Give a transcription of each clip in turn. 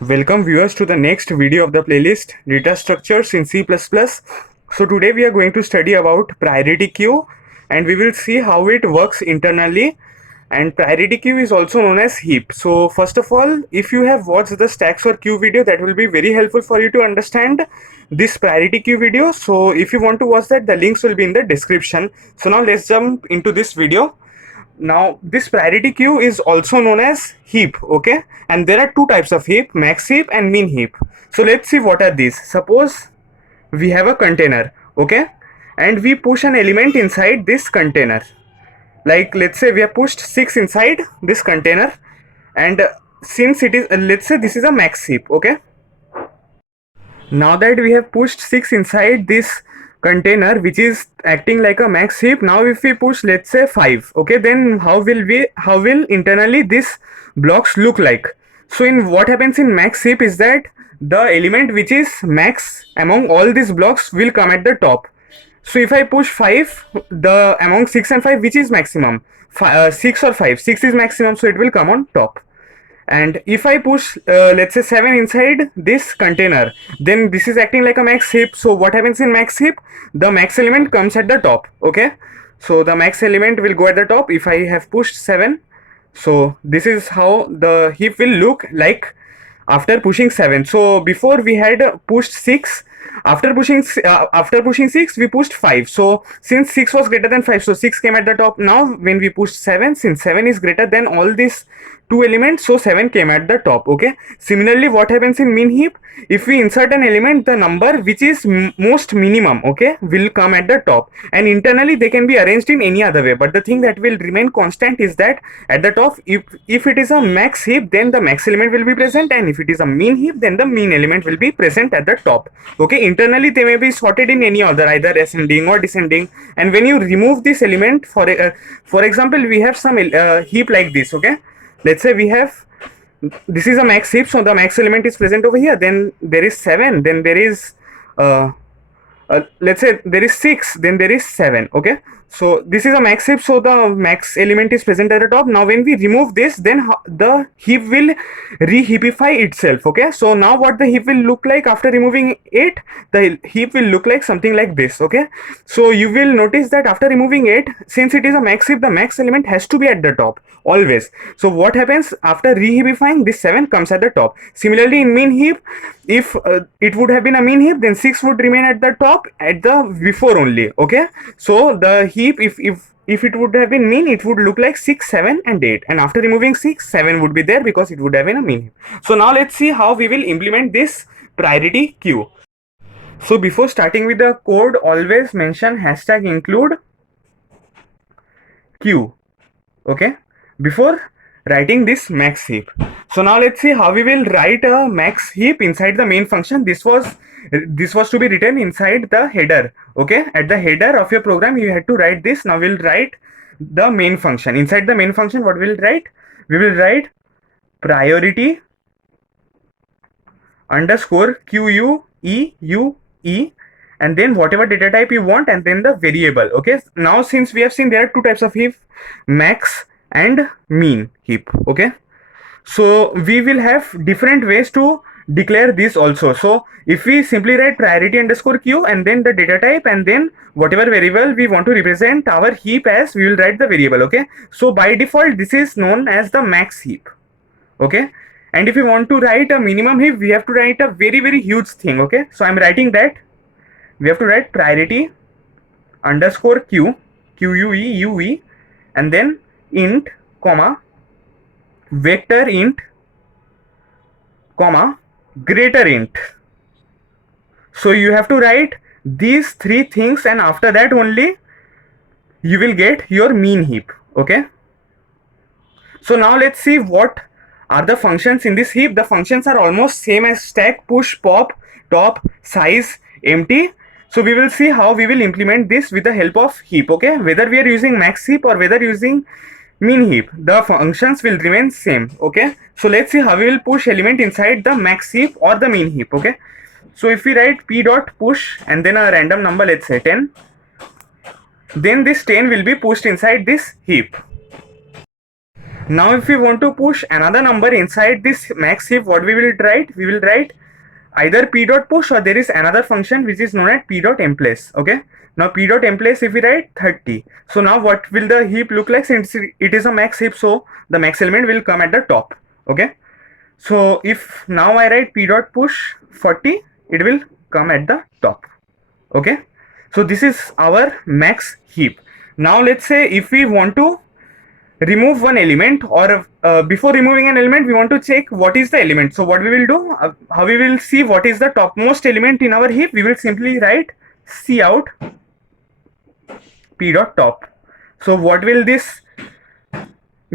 Welcome viewers to the next video of the playlist Data Structures in C++. So today we are going to study about priority queue and we will see how it works internally, and priority queue is also known as heap. So first of all, if you have watched the stacks or queue video, that will be very helpful for you to understand this priority queue video. So if you want to watch that, the links will be in the description. So now let's jump into this video. Now this priority queue is also known as heap, okay, and there are two types of heap, max heap and min heap. So let's see what are these. Suppose we have a container, okay, and we push an element inside this container. Like let's say we have pushed 6 inside this container, and since it is let's say this is a max heap, okay. Now that we have pushed 6 inside this container which is acting like a max heap, now if we push let's say 5, okay, then how will internally this blocks look like? So in what happens in max heap is that the element which is max among all these blocks will come at the top. So if I push 5, the among 6 and 5 which is maximum, 6 or 5, 6 is maximum, so it will come on top. And if I push let's say 7 inside this container, then this is acting like a max heap. So what happens in max heap? The max element comes at the top, okay. So the max element will go at the top if I have pushed 7. So this is how the heap will look like after pushing 7. So before we had pushed 6, after pushing 6 we pushed 5. So since 6 was greater than 5, so 6 came at the top. Now when we pushed 7, since 7 is greater than all these two elements, so 7 came at the top, okay. Similarly, what happens in min heap? If we insert an element, the number which is most minimum, okay, will come at the top, and internally they can be arranged in any other way, but the thing that will remain constant is that at the top, if it is a max heap, then the max element will be present, and if it is a min heap, then the min element will be present at the top, okay. Internally they may be sorted in any order, either ascending or descending. And when you remove this element, for example, we have some heap like this, okay. Let's say we have, this is a max heap, so the max element is present over here, then there is 7, then there is let's say there is 6, then there is 7, okay. So this is a max heap, so the max element is present at the top. Now when we remove this, then the heap will re-heapify itself, okay. So now what the heap will look like after removing it? The heap will look like something like this, okay. So you will notice that after removing it, since it is a max heap, the max element has to be at the top always. So what happens after re-heapifying? This 7 comes at the top. Similarly in min heap, if it would have been a min heap, then 6 would remain at the top at the before only, okay. So the heap, if it would have been min, it would look like 6, 7 and 8, and after removing 6, 7 would be there because it would have been a min heap. So now let's see how we will implement this priority queue. So before starting with the code, always mention hashtag include queue, okay, before writing this max heap. So now let's see how we will write a max heap inside the main function. This was to be written inside the header, okay. At the header of your program you had to write this. Now we'll write the main function. Inside the main function, what we'll write? We will write priority underscore queue, and then whatever data type you want, and then the variable, okay. Now since we have seen there are two types of heap, max and min heap, okay. So we will have different ways to declare this also. So if we simply write priority underscore queue and then the data type and then whatever variable we want to represent our heap as, we will write the variable, okay. So by default this is known as the max heap, okay. And if we want to write a minimum heap, we have to write a very huge thing, okay. So I'm writing that we have to write priority underscore queue, QUE, and then int, comma, vector int, comma, greater int. So you have to write these three things, and after that only you will get your min heap, okay. So now let's see what are the functions in this heap. The functions are almost same as stack, push, pop, top, size, empty. So we will see how we will implement this with the help of heap, okay. Whether we are using max heap or whether using min heap, the functions will remain same, okay. So let's see how we will push element inside the max heap or the min heap, okay. So if we write p dot push and then a random number, let's say 10, then this 10 will be pushed inside this heap. Now if we want to push another number inside this max heap, what we will write? We will write either p dot push, or there is another function which is known as p dot emplace. Okay, now p dot emplace, if we write 30, so now what will the heap look like? Since it is a max heap, so the max element will come at the top. Okay, so if now I write p dot push 40, it will come at the top. Okay, so this is our max heap. Now let's say if we want to remove one element, or before removing an element we want to check what is the element. So what we will do, how we will see what is the topmost element in our heap, we will simply write cout p dot top. So what will this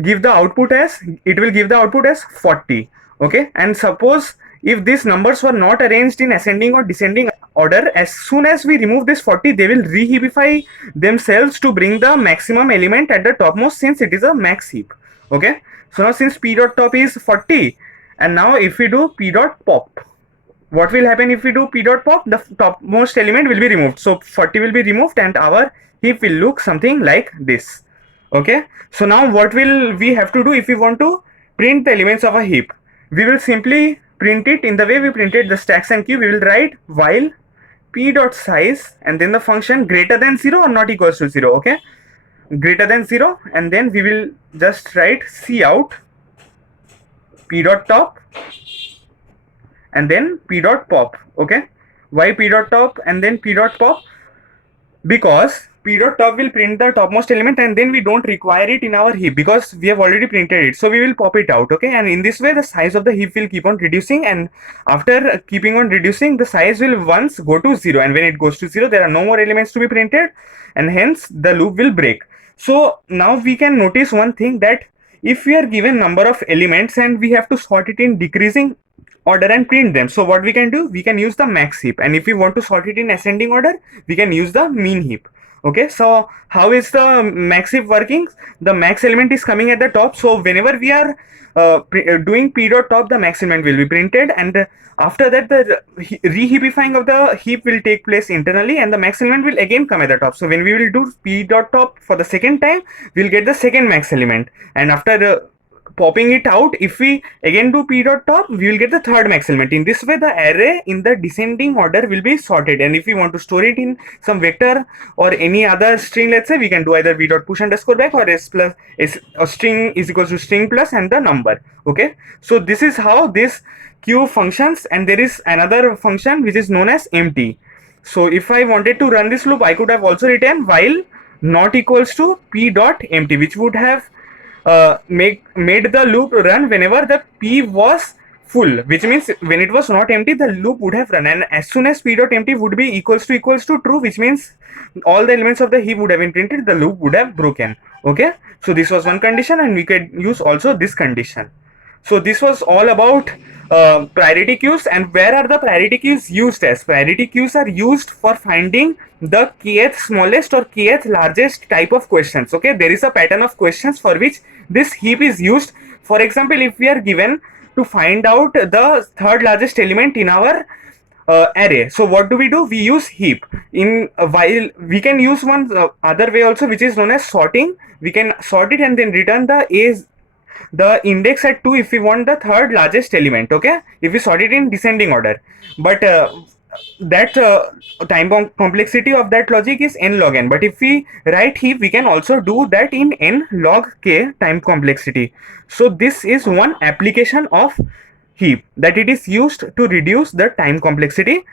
give the output as? It will give the output as 40. Okay, and suppose if these numbers were not arranged in ascending or descending order, as soon as we remove this 40, they will re-heapify themselves to bring the maximum element at the topmost, since it is a max heap. Okay, so now since p dot top is 40, and now if we do p dot pop, what will happen if we do p dot pop? The topmost element will be removed, so 40 will be removed and our heap will look something like this. Okay, so now what will we have to do if we want to print the elements of a heap? We will simply print it in the way we printed the stacks and queue. We will write while p dot size and then the function greater than 0 or not equals to 0. Okay, greater than 0, and then we will just write cout p dot top and then p dot pop. Okay, why p dot top and then p dot pop? Because p dot top will print the topmost element and then we don't require it in our heap because we have already printed it, so we will pop it out. Okay, and in this way the size of the heap will keep on reducing, and after keeping on reducing, the size will once go to 0, and when it goes to 0 there are no more elements to be printed, and hence the loop will break. So now we can notice one thing, that if we are given number of elements and we have to sort it in decreasing order and print them, so what we can do, we can use the max heap, and if we want to sort it in ascending order, we can use the mean heap. Okay, so how is the max heap working? The max element is coming at the top, so whenever we are doing p dot top, the max element will be printed, and after that the re-heapifying of the heap will take place internally and the max element will again come at the top. So when we will do p dot top for the second time, we'll get the second max element, and after popping it out, if we again do p dot top, we will get the third max element. In this way the array in the descending order will be sorted, and if we want to store it in some vector or any other string, let's say, we can do either v dot push underscore back or s plus s, or string is equals to string plus and the number. Okay, so this is how this queue functions, and there is another function which is known as empty. So if I wanted to run this loop, I could have also written while not equals to p dot empty, which would have made the loop run whenever the p was full, which means when it was not empty the loop would have run, and as soon as p dot empty would be equals to true, which means all the elements of the heap would have been printed, the loop would have broken. Okay, so this was one condition, and we could use also this condition. So this was all about priority queues, and where are the priority queues used as? Priority queues are used for finding the kth smallest or kth largest type of questions. Okay, there is a pattern of questions for which this heap is used. For example, if we are given to find out the third largest element in our array, so what do? We use heap. In while we can use one other way also, which is known as sorting. We can sort it and then return the index at 2 if we want the third largest element. Okay, if we sort it in descending order, but that time complexity of that logic is n log n, but if we write heap, we can also do that in n log k time complexity. So this is one application of heap, that it is used to reduce the time complexity,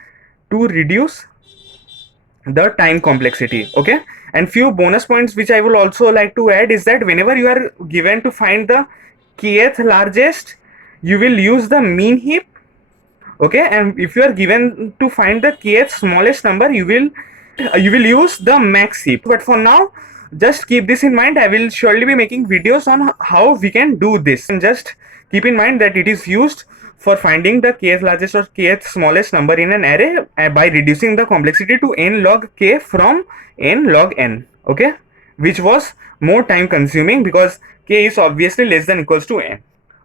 okay. And few bonus points which I will also like to add is that whenever you are given to find the kth largest, you will use the mean heap. Okay, and if you are given to find the kth smallest number, you will use the max heap. But for now, just keep this in mind. I will surely be making videos on how we can do this, and just keep in mind that it is used for finding the kth largest or kth smallest number in an array by reducing the complexity to n log k from n log n. Okay, which was more time consuming because k is obviously less than equals to n.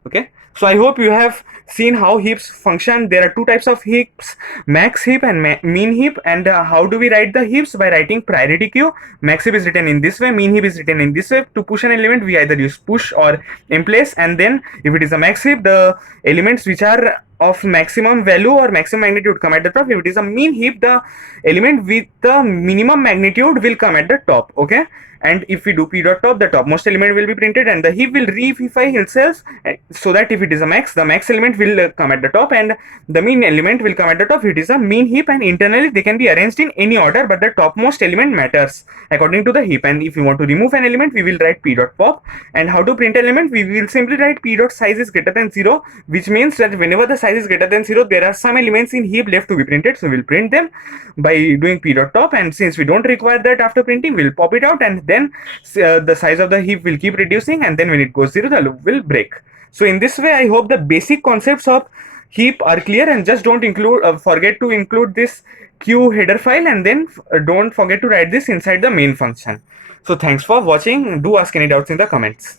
Okay, So I hope you have seen how heaps function. There are two types of heaps, max heap and mean heap. And how do we write the heaps? By writing priority queue. Max heap is written in this way, mean heap is written in this way. To push an element, we either use push or in place, and then if it is a max heap, the elements which are of maximum value or maximum magnitude come at the top. If it is a mean heap, the element with the minimum magnitude will come at the top. Okay, and if we do p.top, the topmost element will be printed and the heap will re-heapify itself, so that if it is a max, the max element will come at the top and the mean element will come at the top. It is a mean heap, and internally they can be arranged in any order, but the topmost element matters according to the heap. And if we want to remove an element, we will write p.pop. And how to print element? We will simply write p.size is greater than 0, which means that whenever the size is greater than 0, there are some elements in heap left to be printed, so we'll print them by doing p.top. And since we don't require that after printing, we'll pop it out, and then the size of the heap will keep reducing, and then when it goes 0, the loop will break. So in this way, I hope the basic concepts of heap are clear, and just don't forget to include this queue header file, and then don't forget to write this inside the main function. So thanks for watching. Do ask any doubts in the comments.